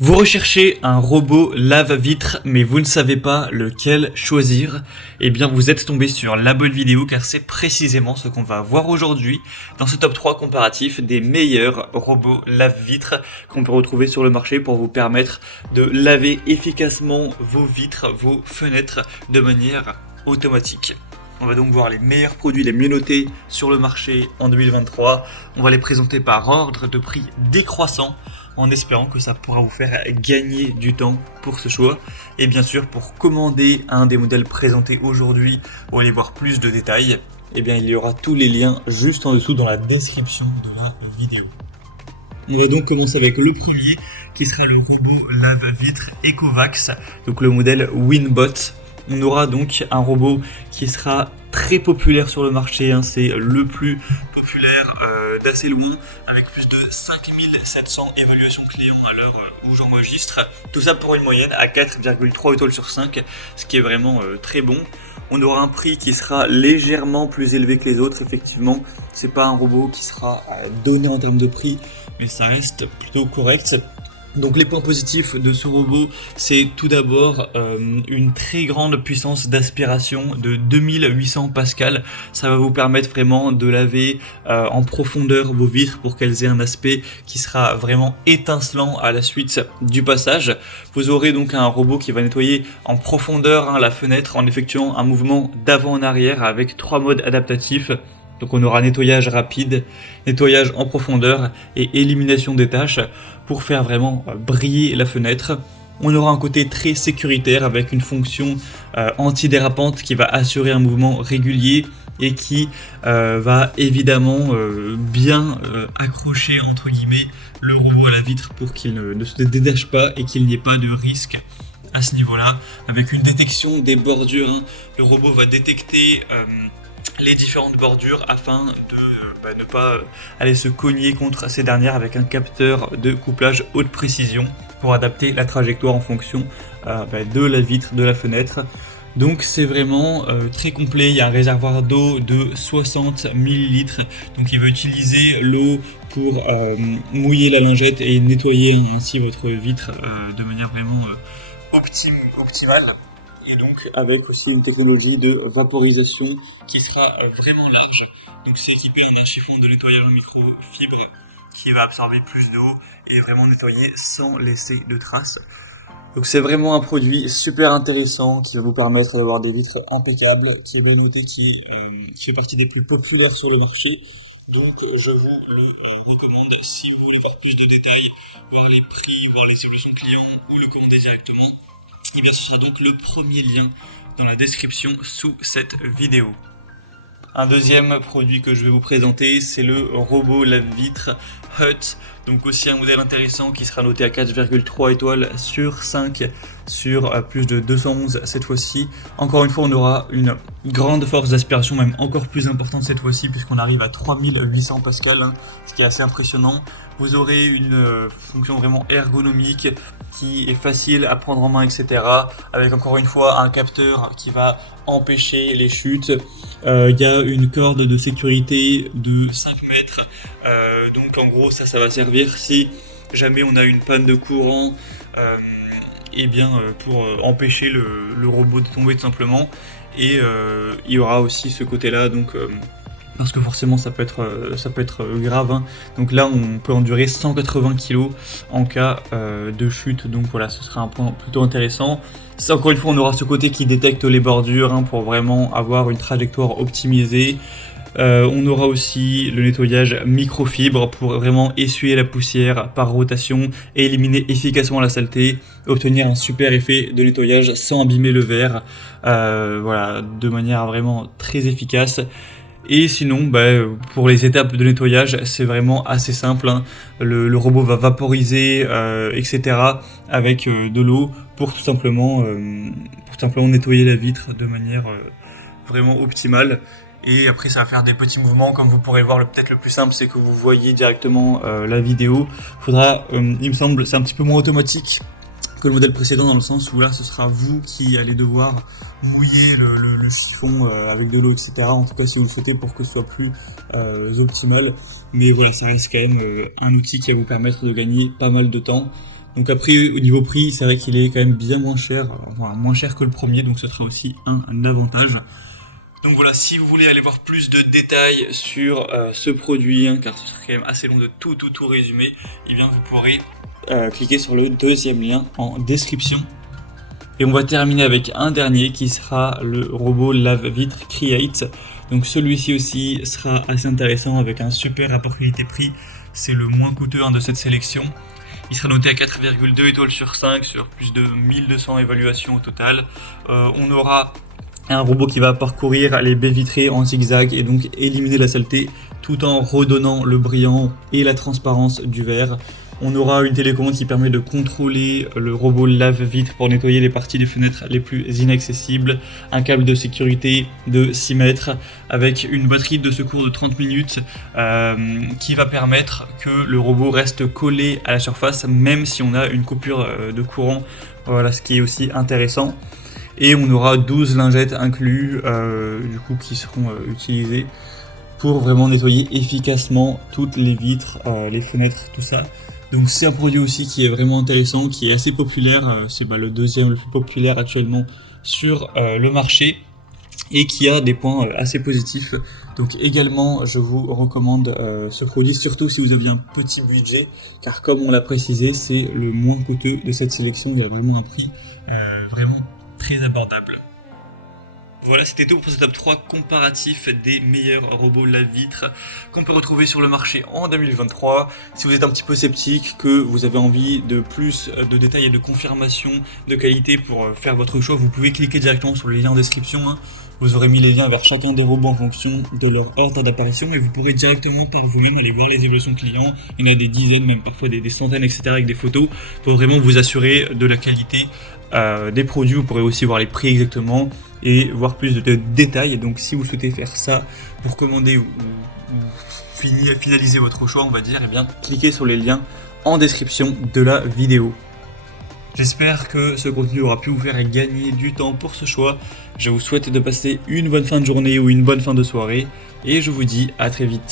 Vous recherchez un robot lave-vitre, mais vous ne savez pas lequel choisir. Eh bien, vous êtes tombé sur la bonne vidéo car c'est précisément ce qu'on va voir aujourd'hui dans ce top 3 comparatif des meilleurs robots lave-vitres qu'on peut retrouver sur le marché pour vous permettre de laver efficacement vos vitres, vos fenêtres de manière automatique. On va donc voir les meilleurs produits les mieux notés sur le marché en 2023. On va les présenter par ordre de prix décroissant, en espérant que ça pourra vous faire gagner du temps pour ce choix. Et bien sûr, pour commander un des modèles présentés aujourd'hui ou aller voir plus de détails, eh bien, il y aura tous les liens juste en dessous dans la description de la vidéo. On va donc commencer avec le premier, qui sera le robot lave-vitre Ecovacs, donc le modèle Winbot. On aura donc un robot qui sera très populaire sur le marché, c'est le plus populaire d'assez loin, avec plus de 5700 évaluations clients à l'heure où j'enregistre. Tout ça pour une moyenne à 4,3 étoiles sur 5, ce qui est vraiment très bon. On aura un prix qui sera légèrement plus élevé que les autres, effectivement. C'est pas un robot qui sera donné en termes de prix, mais ça reste plutôt correct. Donc les points positifs de ce robot, c'est tout d'abord une très grande puissance d'aspiration de 2800 pascal. Ça va vous permettre vraiment de laver en profondeur vos vitres pour qu'elles aient un aspect qui sera vraiment étincelant à la suite du passage. Vous aurez donc un robot qui va nettoyer en profondeur la fenêtre en effectuant un mouvement d'avant en arrière avec 3 modes adaptatifs. Donc on aura nettoyage rapide, nettoyage en profondeur et élimination des taches pour faire vraiment briller la fenêtre. On aura un côté très sécuritaire avec une fonction antidérapante qui va assurer un mouvement régulier et qui va évidemment bien accrocher entre guillemets le robot à la vitre pour qu'il ne se détache pas et qu'il n'y ait pas de risque à ce niveau-là. Avec une détection des bordures, le robot va détecter les différentes bordures afin de ne pas aller se cogner contre ces dernières avec un capteur de couplage haute précision pour adapter la trajectoire en fonction de la vitre, de la fenêtre. Donc c'est vraiment très complet. Il y a un réservoir d'eau de 60 ml, donc il va utiliser l'eau pour mouiller la lingette et nettoyer ainsi votre vitre de manière vraiment optimale. Et donc avec aussi une technologie de vaporisation qui sera vraiment large. Donc c'est équipé d'un chiffon de nettoyage en microfibre qui va absorber plus d'eau et vraiment nettoyer sans laisser de traces. Donc c'est vraiment un produit super intéressant qui va vous permettre d'avoir des vitres impeccables, qui est bien noté, qui fait partie des plus populaires sur le marché. Donc je vous le recommande si vous voulez voir plus de détails, voir les prix, voir les solutions clients ou le commander directement. Et bien ce sera donc le premier lien dans la description sous cette vidéo. Un deuxième produit que je vais vous présenter, c'est le robot lave-vitre Hut. Donc aussi un modèle intéressant qui sera noté à 4,3 étoiles sur 5 sur plus de 211 cette fois-ci. Encore une fois, on aura une grande force d'aspiration, même encore plus importante cette fois-ci, puisqu'on arrive à 3800 pascal, ce qui est assez impressionnant. Vous aurez une fonction vraiment ergonomique qui est facile à prendre en main, etc. Avec encore une fois un capteur qui va empêcher les chutes. Il y a une corde de sécurité de 5 mètres. Donc en gros ça va servir si jamais on a une panne de courant pour empêcher le robot de tomber tout simplement. Et il y aura aussi ce côté là donc parce que forcément ça peut être grave. Donc là on peut endurer 180 kg en cas de chute, donc voilà, ce sera un point plutôt intéressant. Encore une fois on aura ce côté qui détecte les bordures pour vraiment avoir une trajectoire optimisée. On aura aussi le nettoyage microfibre pour vraiment essuyer la poussière par rotation et éliminer efficacement la saleté, obtenir un super effet de nettoyage sans abîmer le verre, voilà, de manière vraiment très efficace. Et sinon, pour les étapes de nettoyage, c'est vraiment assez simple. Le robot va vaporiser, etc. avec de l'eau pour tout simplement nettoyer la vitre de manière vraiment optimale. Et après ça va faire des petits mouvements, comme vous pourrez voir. Peut-être le plus simple c'est que vous voyez directement la vidéo. Faudra, il me semble, c'est un petit peu moins automatique que le modèle précédent, dans le sens où là ce sera vous qui allez devoir mouiller le chiffon avec de l'eau, etc. En tout cas si vous le souhaitez, pour que ce soit plus optimal. Mais voilà, ça reste quand même un outil qui va vous permettre de gagner pas mal de temps. Donc après, au niveau prix, c'est vrai qu'il est quand même bien moins cher, enfin moins cher que le premier, donc ce sera aussi un avantage. Donc voilà, si vous voulez aller voir plus de détails sur ce produit, car ce serait quand même assez long de tout résumer, et bien vous pourrez cliquer sur le deuxième lien en description. Et on va terminer avec un dernier qui sera le robot lave-vitre Create. Donc celui-ci aussi sera assez intéressant avec un super rapport qualité-prix. C'est le moins coûteux de cette sélection. Il sera noté à 4,2 étoiles sur 5 sur plus de 1200 évaluations au total. On aura un robot qui va parcourir les baies vitrées en zigzag et donc éliminer la saleté tout en redonnant le brillant et la transparence du verre. On aura une télécommande qui permet de contrôler le robot lave-vitre pour nettoyer les parties des fenêtres les plus inaccessibles, un câble de sécurité de 6 mètres avec une batterie de secours de 30 minutes qui va permettre que le robot reste collé à la surface même si on a une coupure de courant, voilà ce qui est aussi intéressant. Et on aura 12 lingettes inclus du coup qui seront utilisées pour vraiment nettoyer efficacement toutes les vitres, les fenêtres, tout ça. Donc c'est un produit aussi qui est vraiment intéressant, qui est assez populaire, c'est le deuxième le plus populaire actuellement sur le marché et qui a des points assez positifs. Donc également je vous recommande ce produit, surtout si vous aviez un petit budget, car comme on l'a précisé, c'est le moins coûteux de cette sélection, il y a vraiment un prix vraiment très abordable. Voilà, c'était tout pour ce top 3 comparatif des meilleurs robots lave-vitre qu'on peut retrouver sur le marché en 2023. Si vous êtes un petit peu sceptique, que vous avez envie de plus de détails et de confirmation de qualité pour faire votre choix, vous pouvez cliquer directement sur le lien en description. Vous aurez mis les liens vers chacun des robots en fonction de leur ordre d'apparition et vous pourrez directement par vous-même aller voir les évolutions clients. Il y en a des dizaines, même parfois des centaines, etc. avec des photos pour vraiment vous assurer de la qualité des produits. Vous pourrez aussi voir les prix exactement et voir plus de détails. Donc si vous souhaitez faire ça pour commander ou finaliser votre choix, on va dire, et bien cliquez sur les liens en description de la vidéo. J'espère que ce contenu aura pu vous faire gagner du temps pour ce choix. Je vous souhaite de passer une bonne fin de journée ou une bonne fin de soirée et je vous dis à très vite.